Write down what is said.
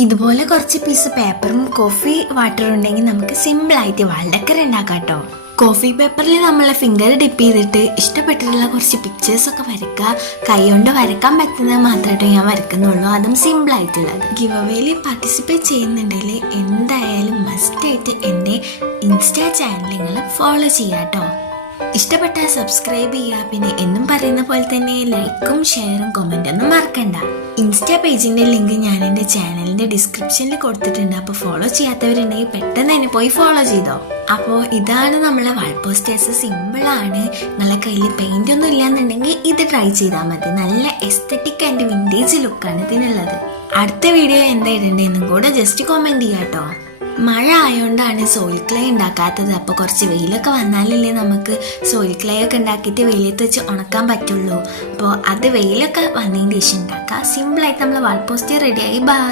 ഇതുപോലെ കുറച്ച് പീസ് പേപ്പറും കോഫി വാട്ടറും ഉണ്ടെങ്കിൽ നമുക്ക് സിമ്പിളായിട്ട് വാൾഡക്കർ ഉണ്ടാക്കാം കേട്ടോ. കോഫി പേപ്പറിൽ നമ്മൾ ഫിംഗർ ഡിപ്പ് ചെയ്തിട്ട് ഇഷ്ടപ്പെട്ടിട്ടുള്ള കുറച്ച് പിക്ചേഴ്സ് ഒക്കെ വരയ്ക്കുക. കൈ കൊണ്ട് വരയ്ക്കാൻ പറ്റുന്നത് മാത്രമായിട്ട് ഞാൻ വരയ്ക്കുന്നുള്ളൂ, അതും സിമ്പിളായിട്ടുള്ളത്. ഗിവ് അവേയിൽ പാർട്ടിസിപ്പേറ്റ് ചെയ്യുന്നുണ്ടെങ്കിൽ എന്തായാലും മസ്റ്റായിട്ട് എൻ്റെ ഇൻസ്റ്റാ ചാനൽ നിങ്ങൾ ഫോളോ ചെയ്യാം കേട്ടോ. ഇഷ്ടപ്പെട്ടാൽ സബ്സ്ക്രൈബ് ചെയ്യുക. പിന്നെ എന്നും പറയുന്ന പോലെ തന്നെ ലൈക്കും ഷെയറും കമൻറ്റൊന്നും മറക്കണ്ട. ഇൻസ്റ്റാ പേജിൻ്റെ ലിങ്ക് ഞാൻ എൻ്റെ ചാനലിൻ്റെ ഡിസ്ക്രിപ്ഷനിൽ കൊടുത്തിട്ടുണ്ട്. അപ്പോൾ ഫോളോ ചെയ്യാത്തവരുണ്ടെങ്കിൽ പെട്ടെന്ന് തന്നെ പോയി ഫോളോ ചെയ്തോ. അപ്പോൾ ഇതാണ് നമ്മളെ വാൾ പോസ്റ്റേഴ്സ്. സിമ്പിളാണ്. നിങ്ങളെ കയ്യിൽ പെയിൻ്റ് ഒന്നും ഇല്ലാന്നുണ്ടെങ്കിൽ ഇത് ട്രൈ ചെയ്താൽ മതി. നല്ല എസ്തെറ്റിക് ആൻഡ് വിൻറ്റേജ് ലുക്കാണ് ഇതിനുള്ളത്. അടുത്ത വീഡിയോ എന്താ ഇടേണ്ടതെന്നും കൂടെ ജസ്റ്റ് കമൻറ്റ് ചെയ്യാം കേട്ടോ. മഴ ആയതുകൊണ്ടാണ് സോയിൽ ക്ലേ ഉണ്ടാക്കാത്തത്. അപ്പോൾ കുറച്ച് വെയിലൊക്കെ വന്നാലല്ലേ നമുക്ക് സോയിൽ ക്ലേ ഒക്കെ ഉണ്ടാക്കിയിട്ട് വെയിലത്ത് വെച്ച് ഉണക്കാൻ പറ്റുള്ളൂ. അപ്പോൾ അത് വെയിലൊക്കെ വന്നതിന് ശേഷം ഉണ്ടാക്കാം. സിമ്പിളായിട്ട് നമ്മൾ വാൾ പോസ്റ്റർ റെഡിയായി. ബൈ.